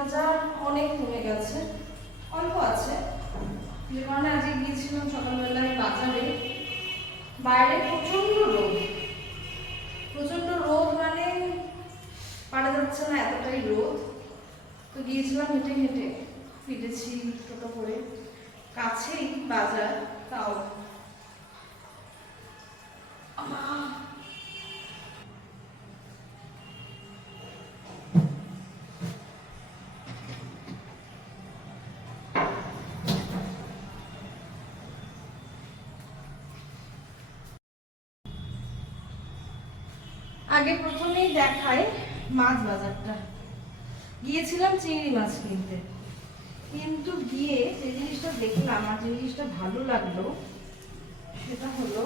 বাজার অনেক কমে গেছে, অল্প আছে, যে কারণে আজকে গিয়েছিলাম সকালবেলায় বাজারে। বাইরে প্রচন্ড রোদ, প্রচন্ড রোদ, মানে পারা যাচ্ছে না, এতটাই রোদ। তো গিয়েছিলাম হেঁটে হেঁটে, ফিরেছি টোটো করে, কাছেই বাজার, তাও আগে প্রথমেই দেখাই মাছ বাজারটা। গিয়েছিলাম চিংড়ি মাছ কিনতে, কিন্তু গিয়ে যে জিনিসটা দেখলাম আর যে জিনিসটা ভালো লাগলো সেটা হলো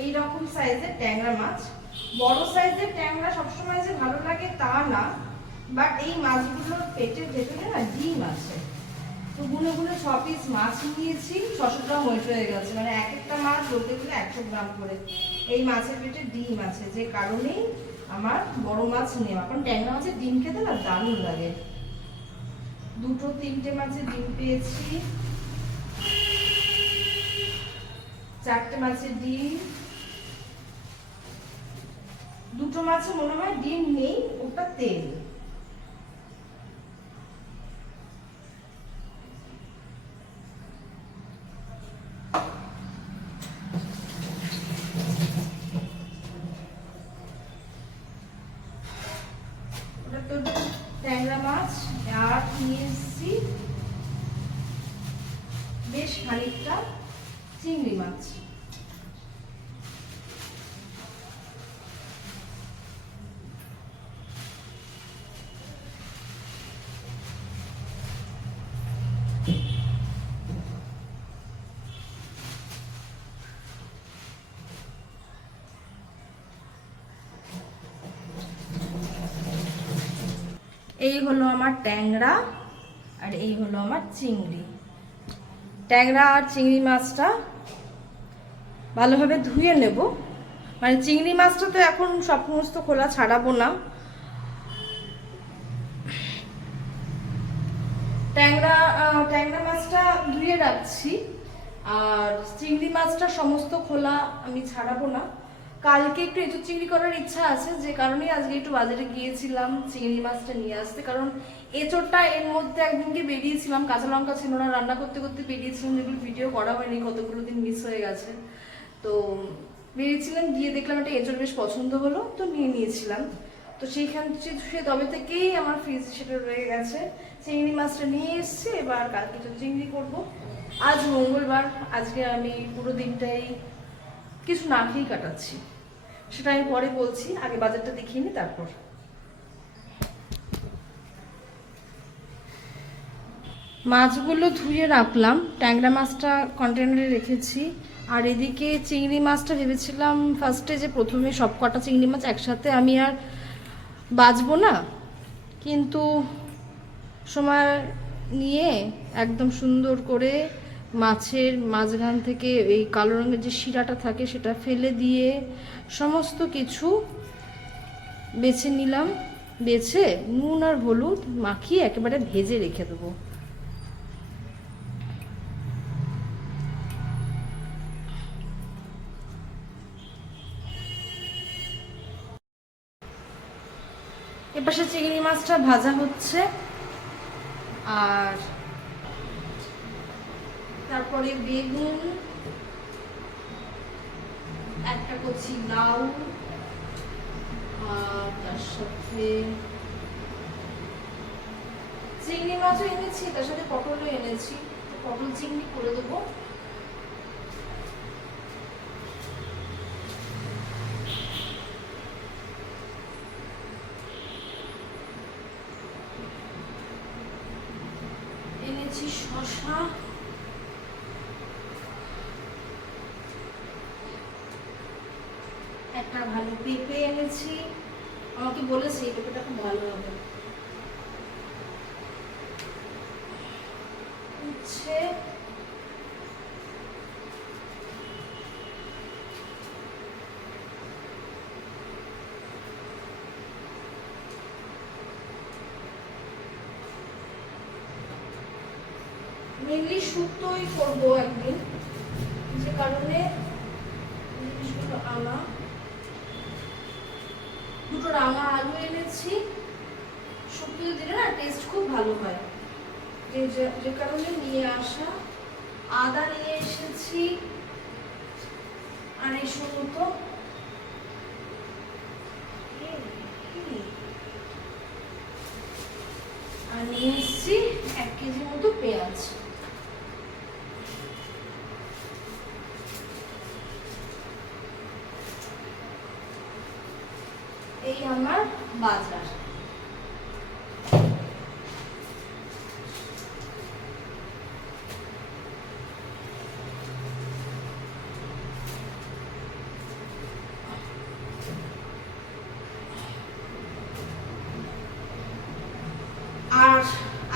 এইরকম সাইজের ট্যাংরা মাছ। বড় সাইজের ট্যাংরা সবসময় যে ভালো লাগে তা না, বাট এই মাছগুলোর পেটের ভেতরে না ডিম আছে। তো গুনে গুনে 6 পিস মাছ নিয়েছি, 600 গ্রাম ওয়েট হয়ে গেছে, মানে এক একটা মাছ বলতে গেলে 100 গ্রাম করে। এই মাছের পেটে ডিম আছে, যে কারণেই আমার বড় মাছ নেওয়া, কারণ ট্যাংরা মাছের ডিম খেতে না দারুণ লাগে। 2-3টে মাছের ডিম পেয়েছি, 4টে মাছের ডিম, 2টো মাছে মনে হয় ডিম নেই, ওটা তেল। ট্যাংরা মাছ আর নিয়ে এসেছি বেশ খানিকটা চিংড়ি মাছ। এই হলো আমার ট্যাংরা আর এই হলো আমার চিংড়ি। ট্যাংরা আর চিংড়ি মাছটা ভালোভাবে ধুয়ে নেব, মানে চিংড়ি মাছটা তো এখন সমস্ত খোলা ছাড়াবো না। ট্যাংরা মাছটা ধুয়ে রাখছি, আর চিংড়ি মাছটা সমস্ত খোলা আমি ছাড়াবো না। কালকে একটু এঁচোড় চিংড়ি করার ইচ্ছা আছে, যে কারণে আজকে একটু বাজারে গিয়েছিলাম চিংড়ি মাছটা নিয়ে আসতে। কারণ এঁচোড়টা এর মধ্যে একদিনকে বেরিয়েছিলাম, কাঁচা লঙ্কা ছিল না, রান্না করতে করতে বেরিয়েছিলাম, যেগুলো ভিডিও করা হয়নি, কতগুলো দিন মিস হয়ে গেছে। তো বেরিয়েছিলাম, গিয়ে দেখলাম একটা এঁচোড় বেশ পছন্দ হলো, তো নিয়ে নিয়েছিলাম। তো সেইখান সে তবে থেকেই আমার ফ্রিজ সেটা রয়ে গেছে। চিংড়ি মাছটা নিয়ে এসছি, এবার কালকে তো চিংড়ি করবো। আজ মঙ্গলবার, আজকে আমি পুরো দিনটাই কিছু না খেয়েই কাটাচ্ছি, সেটা আমি পরে বলছি, আগে বাজারটা দেখিয়ে নি তারপর। মাছগুলো ধুয়ে রাখলাম, ট্যাংরা মাছটা কন্টেনারে রেখেছি, আর এদিকে চিংড়ি মাছটা ভেবেছিলাম ফার্স্টে যে প্রথমে সব কটা চিংড়ি মাছ একসাথে আমি আর বাছবো না, কিন্তু সময় নিয়ে একদম সুন্দর করে মাছের মাঝখান থেকে এই কালো রঙের যে শিরাটা থাকে সেটা ফেলে দিয়ে সমস্ত কিছু বেছে নিলাম, বেছে নুন আর হলুদ মাখিয়ে একেবারে ভেজে রেখে দেবো। এপাশে চিংড়ি মাছটা ভাজা হচ্ছে, আর তারপরে বেগুন, একটা কচি লাউ, আর তার সাথে চিংড়ি মাছও এনেছি, তার সাথে পটলও এনেছি, পটল চিংড়ি করে দেবো। এনেছি শসা, একটা ভালো পেঁপে এনেছি, আমাকে বলেছে এই পেঁপেটা খুব ভালো হবে। হচ্ছে মেনলি শুক্তোই করবো একদিন, যে কারণে জিনিসগুলো আনা। দুটো রাঙা আলু এনেছি, শুক্তো দিলে না টেস্ট খুব ভালো হয়, যে কারণে নিয়ে আসা। আদা নিয়ে এসেছি 250 মতো, আর নিয়ে এসেছি 1 কেজি মতো পেঁয়াজ। এই আমার বাজার। আর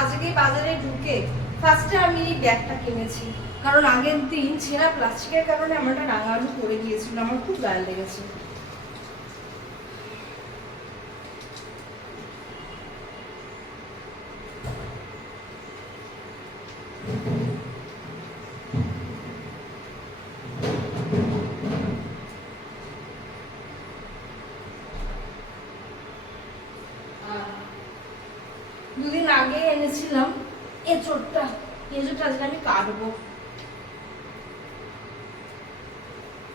আজকে বাজারে ঢুকে ফার্স্টে আমি এই ব্যাগটা কিনেছি, কারণ আগের দিন ছেঁড়া প্লাস্টিকের কারণে আমার একটা রাঙা আলু পড়ে গিয়েছিল, আমার খুব গায়ে লেগেছে। দুদিন আগে এনেছিলাম এঁচোড়টা আজকে আমি কাটবো।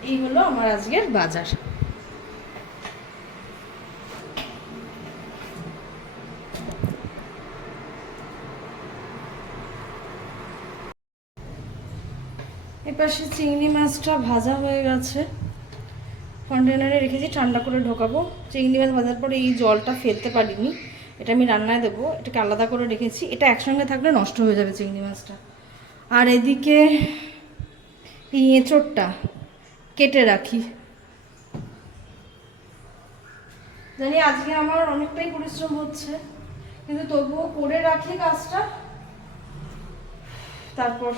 এই হলো আমার আজকের বাজার। এপাশে চিংড়ি মাছটা ভাজা হয়ে গেছে, কন্টেনারে রেখেছি ঠান্ডা করে ঢোকাবো। চিংড়ি মাছ ভাজার পরে এই জলটা ফেলতে পারিনি, এটা আমি রান্নায় দেবো, এটাকে আলাদা করে রেখেছি। এটা একসঙ্গে থাকলে নষ্ট হয়ে যাবে চিংড়ি মাছটা। আর এদিকে এই এঁচোড়টা কেটে রাখি। জানি আজকে আমার অনেকটাই পরিশ্রম হচ্ছে, কিন্তু তবুও করে রাখি কাজটা, তারপর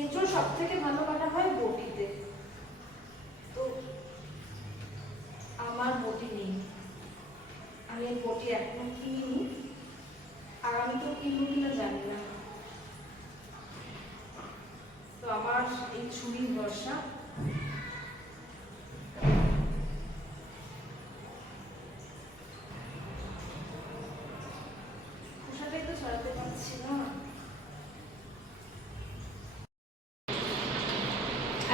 এঁচোড় সব থেকে ভালো কাটা হয় বটিতে, তো আমার বটি নেই, আমি বটি এখনো কিনিনি, আর আমি তো কিনবো কিনা জানি না, তো আমার এই ছুরির ভরসা। খোসাটাই তো ছড়াতে পারছি না।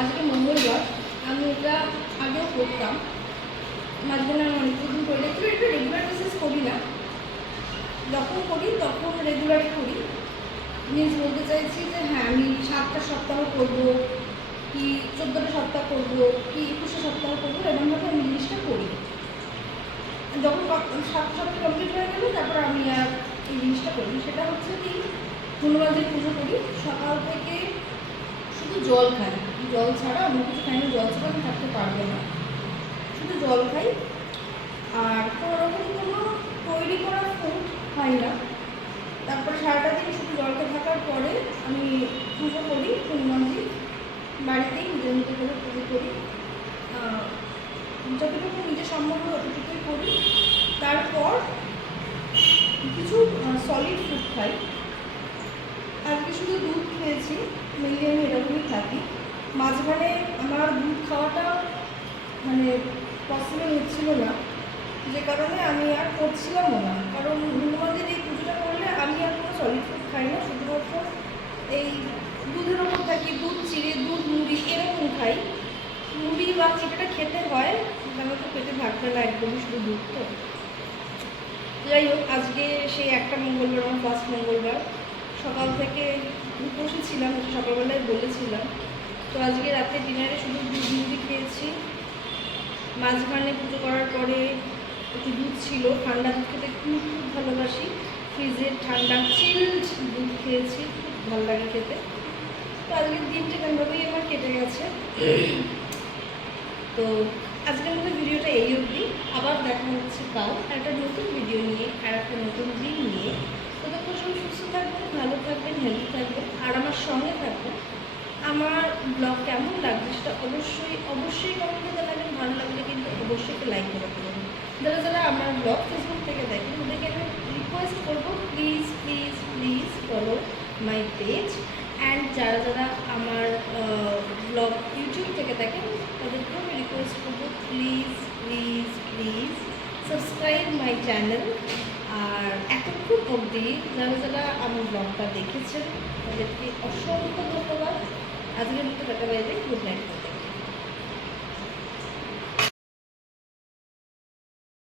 আজকে মঙ্গলবার, আমি এটা আগেও করতাম, মাঝখানে আমি অনেকদিন করে একটু রেগুলার বেসিস করি না, যখন করি তখন রেগুলারই করি। মিনস বলতে চাইছি যে হ্যাঁ, আমি 7টা সপ্তাহ করবো, কি 14টা সপ্তাহ করবো, কি 21 সপ্তাহ করবো, এরকমভাবে আমি জিনিসটা করি। যখন 7 সপ্তাহ কমপ্লিট হয়ে গেল, তারপর আমি আর এই জিনিসটা করি। সেটা হচ্ছে কি, হনুমানজির পুজো করি, সকাল থেকে শুধু জল খাই, জল ছাড়া অন্য কিছু খাই না, জল ছাড়া আমি থাকতে পারবো না, শুধু জল খাই। আর কোনোরকম কোনো তৈরি করা ফুড খাই না। তারপর সারাটা দিন শুধু জলটা থাকার পরে আমি পুজো করি, হনুমানজি বাড়িতেই নিজের মতো করে পুজো করি, যতটুকু নিজে সম্ভব হয় ততটুকুই করি। তারপর কিছু সলিড ফুড খাই। আজকে শুধু দুধ খেয়েছি, মেনলি আমি এরকমই থাকি। মাঝখানে আমার দুধ খাওয়াটা মানে পসিবল হচ্ছিল না, যে কারণে আমি আর করছিলামও না, কারণ হনুমানজির এই পুজোটা করলে আমি আর কোনো সলিড ফুড খাই না, শুধুমাত্র এই দুধের ওপর থাকি, দুধ চিড়ে, দুধ মুড়ি এরকম খাই। মুড়ি বা চিড়েটা খেতে হয়, আমার তো পেটে থাকবে না একদমই, শুধু দুধ তো। যাই হোক, আজকে সেই একটা মঙ্গলবার, আমার ফার্স্ট মঙ্গলবার, সকাল থেকে বসেছিলাম, সকালবেলায় বলেছিলাম। তো আজকে রাতে ডিনারে শুধু দুধ মুড়ি খেয়েছি। মাঝখানে পুজো করার পরে একটু দুধ ছিল, ঠান্ডা দুধ খেতে খুব খুব ভালোবাসি। ফ্রিজের ঠান্ডা চিল্ড দুধ খেয়েছি, খুব ভালো লাগে খেতে। তো আজকের দিনটা এরকমভাবেই আমার কেটে গেছে। তো আজকের মধ্যে ভিডিওটা এই অবধি। আবার দেখা হচ্ছে কাল একটা নতুন ভিডিও নিয়ে আর একটা নতুন দিন নিয়ে। ততক্ষণ সবাই সুস্থ থাকবেন, ভালো থাকবেন, হেলদি থাকবেন আর আমার সঙ্গে থাকবেন। আমার ব্লগ কেমন লাগবে সেটা অবশ্যই অবশ্যই কমেন্টে জানাবেন। ভালো লাগলে কিন্তু অবশ্যই একটা লাইক করে দেবেন। যারা যারা আমার ব্লগ ফেসবুক থেকে দেখেন ওদেরকে আমি রিকোয়েস্ট করবো, please please please follow my page. And যারা যারা আমার ব্লগ ইউটিউব থেকে দেখেন তাদেরকেও আমি রিকোয়েস্ট করবো, please please please subscribe my channel. আর এতক্ষণ অবধি যারা যারা আমার ব্লগটা দেখেছেন তাদেরকে অসংখ্য ধন্যবাদ। আজকের মতো tata, bye bye, good night.